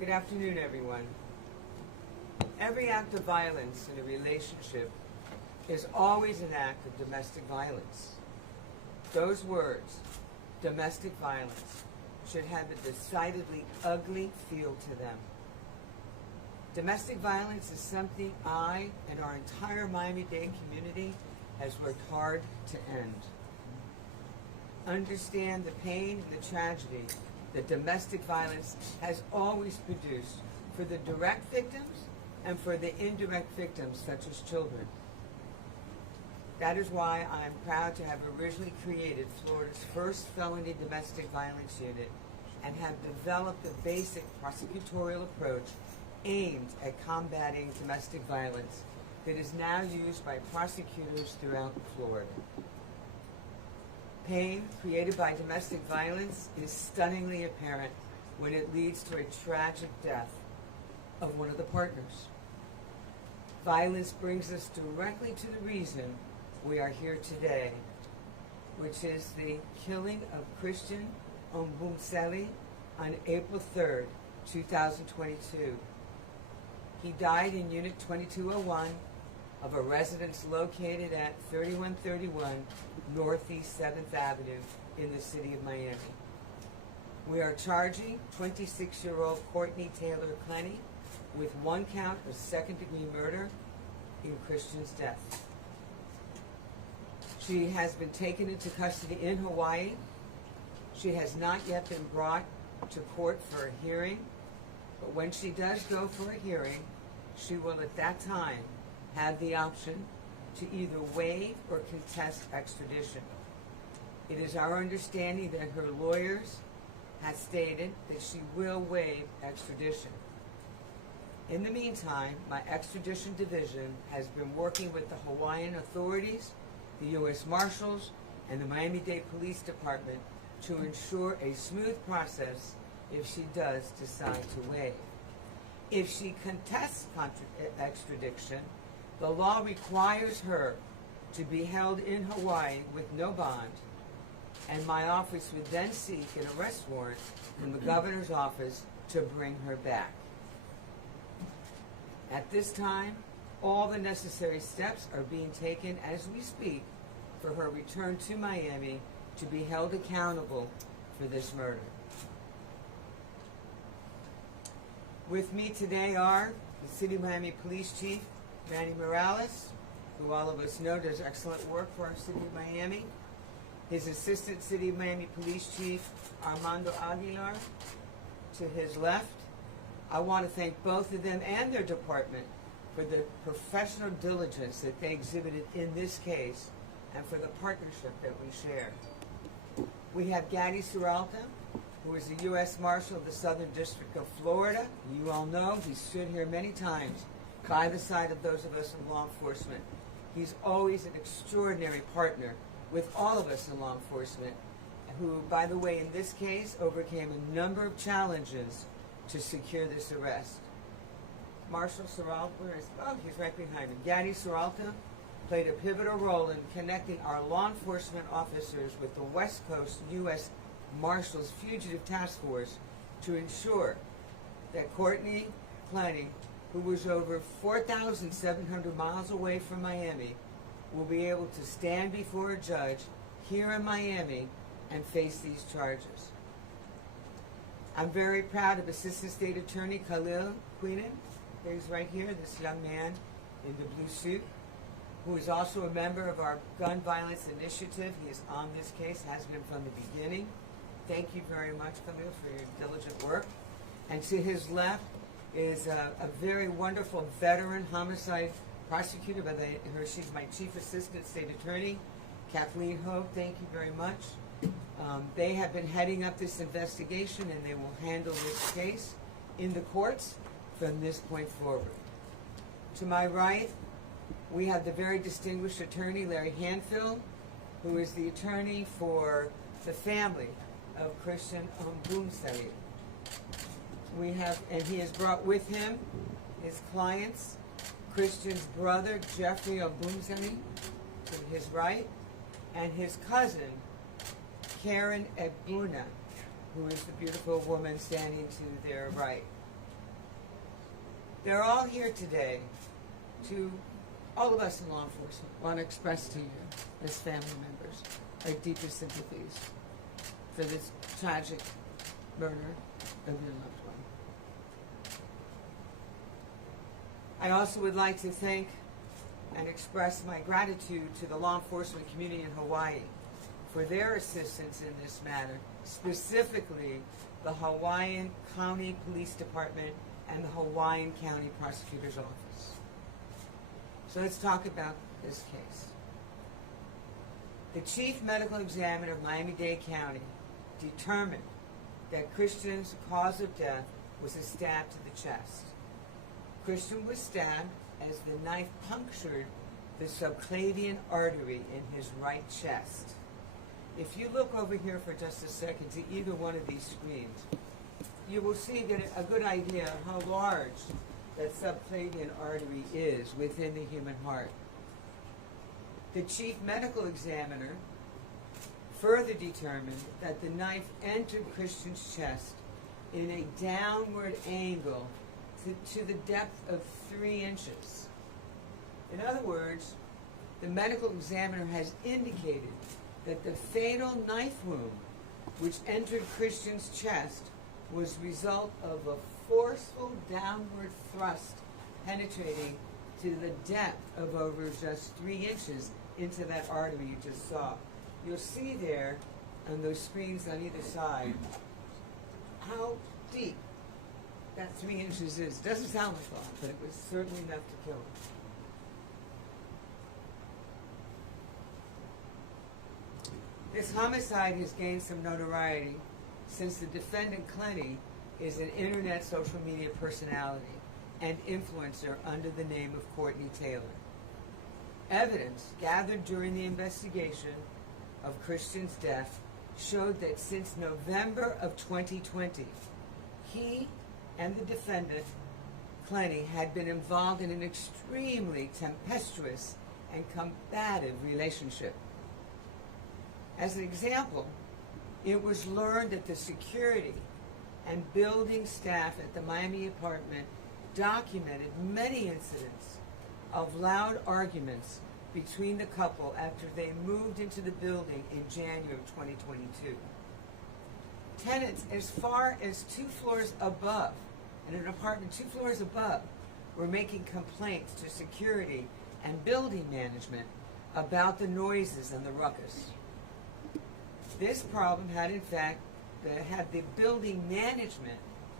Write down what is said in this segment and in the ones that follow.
Good afternoon, everyone. Every act of violence in a relationship is always an act of domestic violence. Those words, domestic violence, should have a decidedly ugly feel to them. Domestic violence is something I and our entire Miami-Dade community has worked hard to end. Understand the pain and the tragedy that domestic violence has always produced for the direct victims and for the indirect victims, such as children. That is why I'm proud to have originally created Florida's first felony domestic violence unit and have developed a basic prosecutorial approach aimed at combating domestic violence that is now used by prosecutors throughout Florida. Pain created by domestic violence is stunningly apparent when it leads to a tragic death of one of the partners. Violence brings us directly to the reason we are here today, which is the killing of Christian Ombumseli on April 3rd, 2022. He died in Unit 2201 of a residence located at 3131 Northeast 7th Avenue in the city of Miami. We are charging 26-year-old Courtney Clenney with one count of second-degree murder in Christian's death. She has been taken into custody in Hawaii. She has not yet been brought to court for a hearing, but when she does go for a hearing, she will at that time have the option to either waive or contest extradition. It is our understanding that her lawyers have stated that she will waive extradition. In the meantime, my extradition division has been working with the Hawaiian authorities, the U.S. Marshals, and the Miami-Dade Police Department to ensure a smooth process if she does decide to waive. If she contests extradition, the law requires her to be held in Hawaii with no bond, and my office would then seek an arrest warrant from the governor's office to bring her back. At this time, all the necessary steps are being taken as we speak for her return to Miami to be held accountable for this murder. With me today are the City of Miami Police Chief, Manny Morales, who all of us know does excellent work for our City of Miami, his Assistant City of Miami Police Chief, Armando Aguilar, to his left. I want to thank both of them and their department for the professional diligence that they exhibited in this case and for the partnership that we share. We have Gaddy Suralta, who is the U.S. Marshal of the Southern District of Florida. You all know he stood here many times by the side of those of us in law enforcement. He's always an extraordinary partner with all of us in law enforcement, who, by the way, in this case, overcame a number of challenges to secure this arrest. Marshal Suralta, he's right behind him. Gaddy Suralta played a pivotal role in connecting our law enforcement officers with the West Coast U.S. Marshals Fugitive Task Force to ensure that Courtney Clenney, who was over 4,700 miles away from Miami, will be able to stand before a judge here in Miami and face these charges. I'm very proud of Assistant State Attorney Khalil Queenan. He's right here, this young man in the blue suit, who is also a member of our Gun Violence Initiative. He is on this case, has been from the beginning. Thank you very much, Khalil, for your diligent work. And to his left is a very wonderful veteran homicide prosecutor. She's my Chief Assistant State Attorney, Kathleen Hope. Thank you very much. They have been heading up this investigation, and they will handle this case in the courts from this point forward. To my right, we have the very distinguished attorney, Larry Hanfield, who is the attorney for the family of Christian Ombumseli. And he has brought with him his clients, Christian's brother, Jeffrey Ombumseli, to his right, and his cousin, Karen Egbuna, who is the beautiful woman standing to their right. They're all here today to, all of us in law enforcement, want to express to you, as family members, our deepest sympathies for this tragic murder of your loved one. I also would like to thank and express my gratitude to the law enforcement community in Hawaii for their assistance in this matter, specifically the Hawaiian County Police Department and the Hawaiian County Prosecutor's Office. So let's talk about this case. The Chief Medical Examiner of Miami-Dade County determined that Christian's cause of death was a stab to the chest. Christian was stabbed as the knife punctured the subclavian artery in his right chest. If you look over here for just a second to either one of these screens, you will see get a good idea of how large that subclavian artery is within the human heart. The chief medical examiner further determined that the knife entered Christian's chest in a downward angle to the depth of 3 inches. In other words, the medical examiner has indicated that the fatal knife wound which entered Christian's chest was the result of a forceful downward thrust penetrating to the depth of over just 3 inches into that artery you just saw. You'll see there on those screens on either side how deep that 3 inches is. Doesn't sound like a lot, but it was certainly enough to kill him. This homicide has gained some notoriety since the defendant, Clenney, is an internet social media personality and influencer under the name of Courtney Taylor. Evidence gathered during the investigation of Christian's death showed that since November of 2020, he and the defendant, Clenney, had been involved in an extremely tempestuous and combative relationship. As an example, it was learned that the security and building staff at the Miami apartment documented many incidents of loud arguments between the couple after they moved into the building in January of 2022. Tenants as far as 2 floors above, in an apartment 2 floors above, were making complaints to security and building management about the noises and the ruckus. This problem had, in fact, had the building management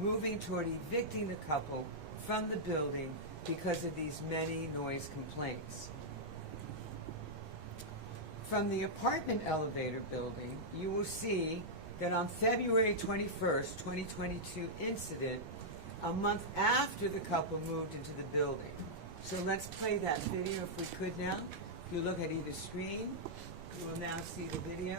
moving toward evicting the couple from the building because of these many noise complaints. From the apartment elevator building, you will see that on February 21st, 2022 incident, a month after the couple moved into the building. So let's play that video if we could now. If you look at either screen, you will now see the video.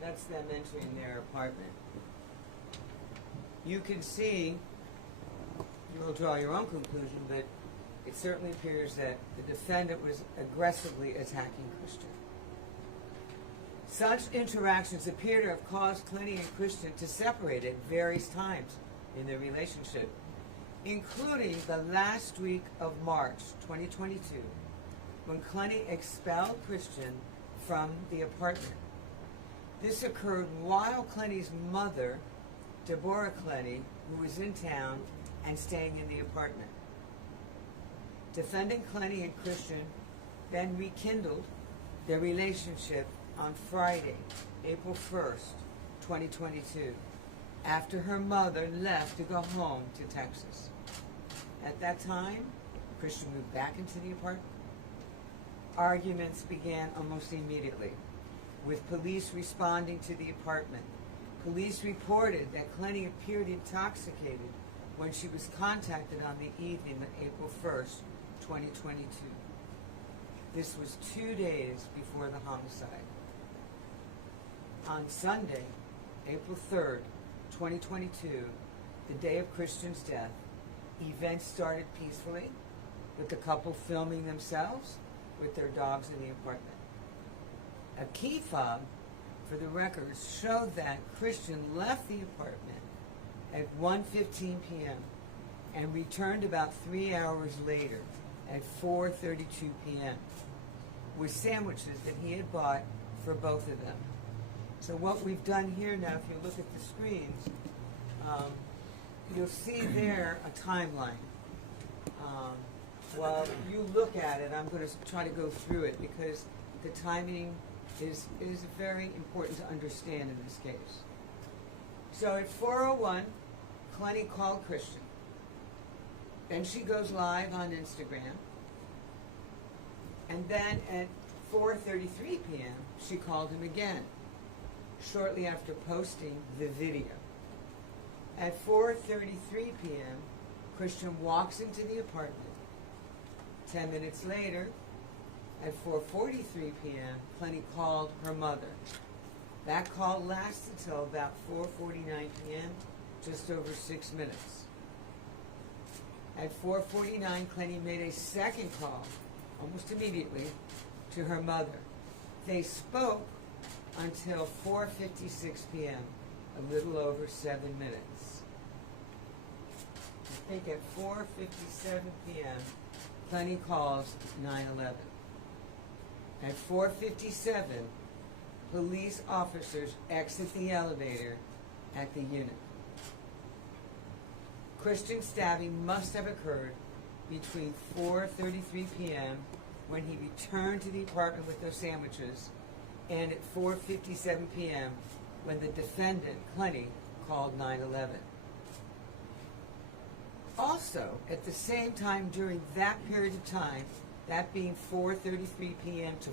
That's them entering their apartment. You can see, you will draw your own conclusion, but it certainly appears that the defendant was aggressively attacking Christian. Such interactions appear to have caused Clenney and Christian to separate at various times in their relationship, including the last week of March 2022, when Clenney expelled Christian from the apartment. This occurred while Clenney's mother, Deborah Clenney, who was in town and staying in the apartment. Defendant Clenney and Christian then rekindled their relationship on Friday, April 1st, 2022, after her mother left to go home to Texas. At that time, Christian moved back into the apartment. Arguments began almost immediately, with police responding to the apartment. Police reported that Clenney appeared intoxicated when she was contacted on the evening of April 1st, 2022. This was 2 days before the homicide. On Sunday, April 3rd, 2022, the day of Christian's death, events started peacefully, with the couple filming themselves with their dogs in the apartment. A key fob for the records showed that Christian left the apartment at 1:15 p.m. and returned about 3 hours later at 4:32 p.m. with sandwiches that he had bought for both of them. So what we've done here now, if you look at the screens, you'll see there a timeline. While you look at it, I'm going to try to go through it because the timing is very important to understand in this case. So at 4:01, Clenney called Christian. Then she goes live on Instagram. And then at 4:33 p.m., she called him again, shortly after posting the video. At 4:33 p.m., Christian walks into the apartment. 10 minutes later, at 4:43 p.m., Clenney called her mother. That call lasted until about 4:49 p.m., just over 6 minutes. At 4:49, Clenney made a second call, almost immediately, to her mother. They spoke until 4:56 p.m., a little over 7 minutes. I think at 4:57 p.m., Clenney calls 911. At 4:57, police officers exit the elevator at the unit. Christian's stabbing must have occurred between 4:33 p.m., when he returned to the apartment with those sandwiches, and at 4:57 p.m., when the defendant, Clenney, called 911. Also, at the same time during that period of time, that being 4:33 p.m. to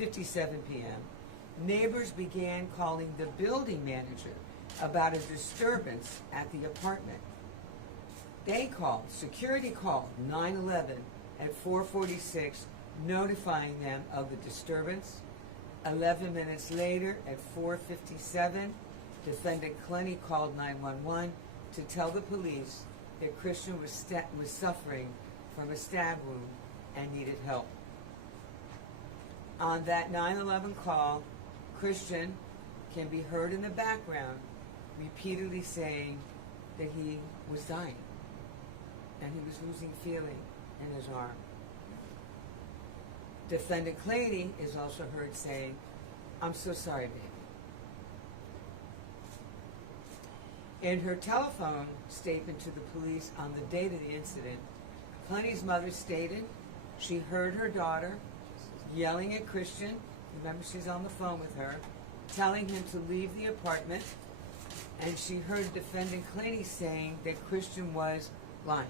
4:57 p.m., neighbors began calling the building manager about a disturbance at the apartment. Security called 911 at 4:46, notifying them of the disturbance. 11 minutes later, at 4:57, defendant Clenney called 911 to tell the police that Christian was suffering from a stab wound and needed help. On that 911 call, Christian can be heard in the background repeatedly saying that he was dying and he was losing feeling in his arm. Defendant Clenney is also heard saying, "I'm so sorry, baby." In her telephone statement to the police on the date of the incident, Clenney's mother stated she heard her daughter yelling at Christian, remember she's on the phone with her, telling him to leave the apartment, and she heard defendant Clenney saying that Christian was lying.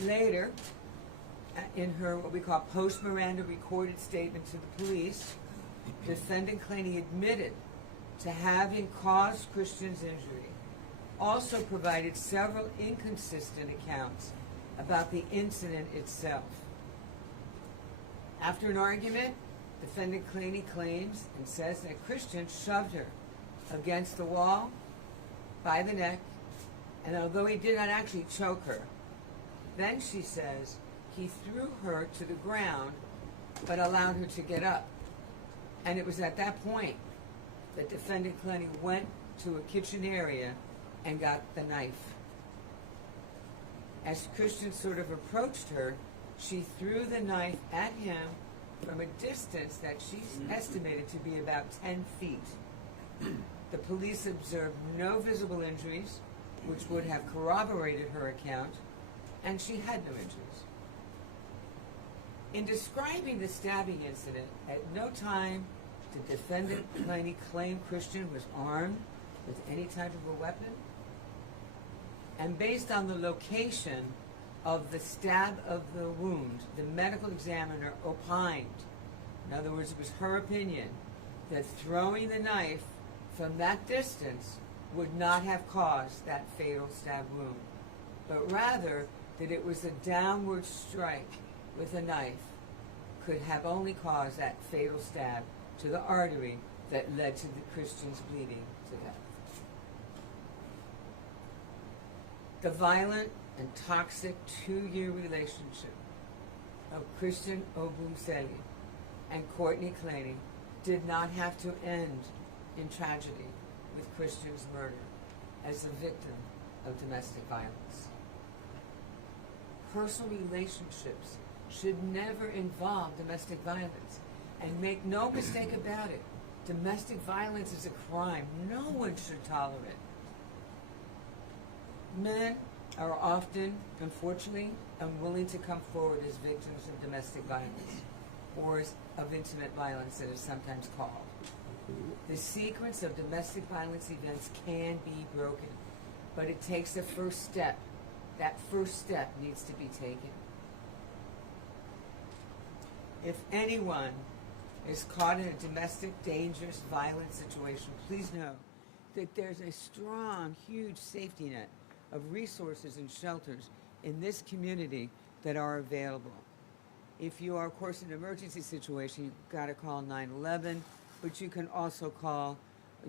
Later, in her what we call post-Miranda recorded statement to the police, defendant Clenney admitted to having caused Christian's injury, also provided several inconsistent accounts about the incident itself. After an argument, defendant Clenney claims and says that Christian shoved her against the wall by the neck, and although he did not actually choke her, then she says he threw her to the ground but allowed her to get up. And it was at that point that defendant Clenney went to a kitchen area and got the knife. As Christian sort of approached her, she threw the knife at him from a distance that she's estimated to be about 10 feet. The police observed no visible injuries, which would have corroborated her account, and she had no injuries. In describing the stabbing incident, at no time did Defendant Clenney claim Christian was armed with any type of a weapon. And based on the location of the stab of the wound, the medical examiner opined, in other words, it was her opinion, that throwing the knife from that distance would not have caused that fatal stab wound, but rather that it was a downward strike with a knife could have only caused that fatal stab to the artery that led to the Christian's bleeding to death. The violent and toxic 2-year relationship of Christian Obumseli and Courtney Clenney did not have to end in tragedy with Christian's murder as a victim of domestic violence. Personal relationships should never involve domestic violence. And make no mistake about it, domestic violence is a crime no one should tolerate. Men are often, unfortunately, unwilling to come forward as victims of domestic violence, or of intimate violence, that is sometimes called. The sequence of domestic violence events can be broken, but it takes a first step. That first step needs to be taken. If anyone is caught in a domestic, dangerous, violent situation, please know that there's a strong, huge safety net of resources and shelters in this community that are available. If you are, of course, in an emergency situation, you've got to call 911, but you can also call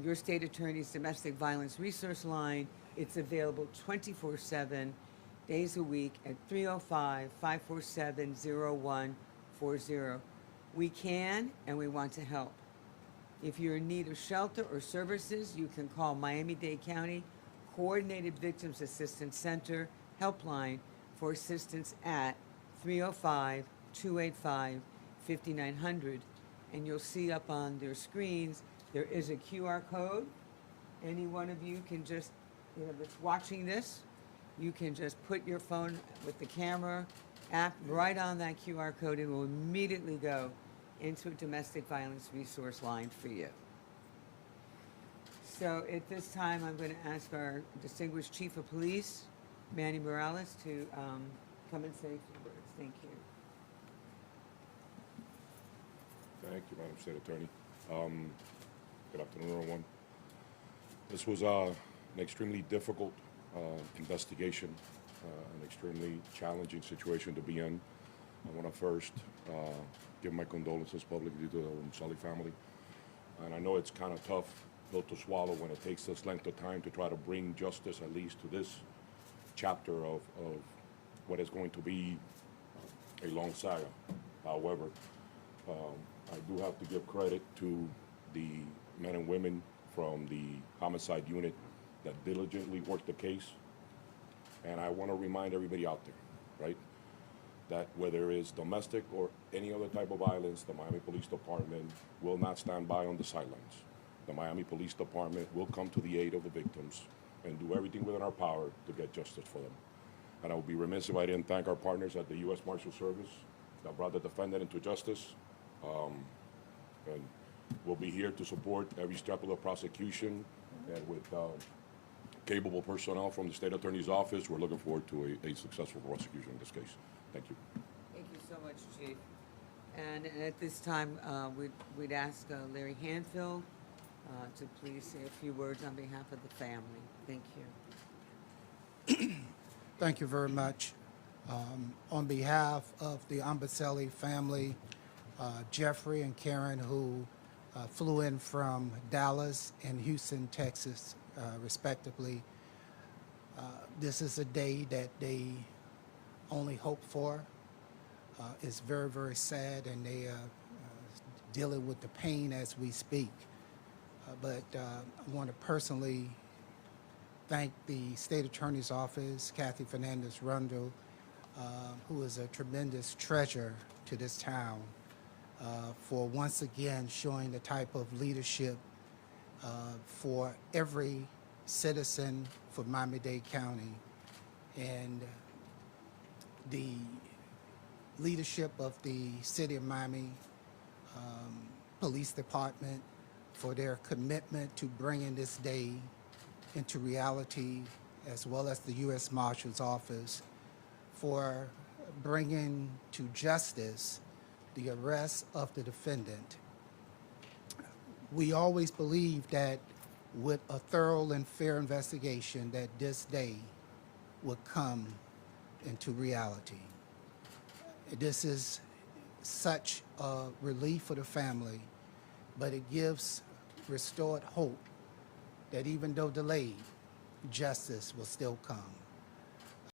your state attorney's domestic violence resource line. It's available 24/7, days a week at 305-547-0140. We can and we want to help. If you're in need of shelter or services, you can call Miami-Dade County Coordinated Victims Assistance Center helpline for assistance at 305-285-5900. And you'll see up on their screens, there is a QR code. Any one of you can just, that's watching this, you can just put your phone with the camera app right on that QR code, and it will immediately go into a domestic violence resource line for you. So at this time, I'm going to ask our distinguished Chief of Police, Manny Morales, to come and say a few words. Thank you. Thank you, Madam State Attorney. Good afternoon, everyone. This was an extremely difficult investigation, an extremely challenging situation to be in. I want to first give my condolences publicly to the Obumseli family. And I know it's kind of tough pill to swallow when it takes this length of time to try to bring justice, at least to this chapter of what is going to be a long saga. However, I do have to give credit to the men and women from the homicide unit that diligently worked the case. And I want to remind everybody out there, right, that whether it's domestic or any other type of violence, the Miami Police Department will not stand by on the sidelines. The Miami Police Department will come to the aid of the victims and do everything within our power to get justice for them. And I would be remiss if I didn't thank our partners at the U.S. Marshal Service that brought the defendant into justice. And we'll be here to support every step of the prosecution, and with capable personnel from the State Attorney's Office, we're looking forward to a successful prosecution in this case. Thank you. Thank you so much, Chief. And at this time, we'd ask Larry Hanfield to please say a few words on behalf of the family. Thank you. Thank you very much. On behalf of the Obumseli family, Jeffrey and Karen, who flew in from Dallas and Houston, Texas, respectively, this is a day that they only hoped for. It's very, very sad, and they are dealing with the pain as we speak. But I want to personally thank the State Attorney's Office, Kathy Fernandez-Rundle, who is a tremendous treasure to this town, for once again showing the type of leadership for every citizen for Miami-Dade County. And the leadership of the City of Miami Police Department for their commitment to bringing this day into reality, as well as the U.S. Marshal's Office for bringing to justice the arrest of the defendant. We always believed that with a thorough and fair investigation that this day would come into reality. This is such a relief for the family, but it gives restored hope that even though delayed, justice will still come.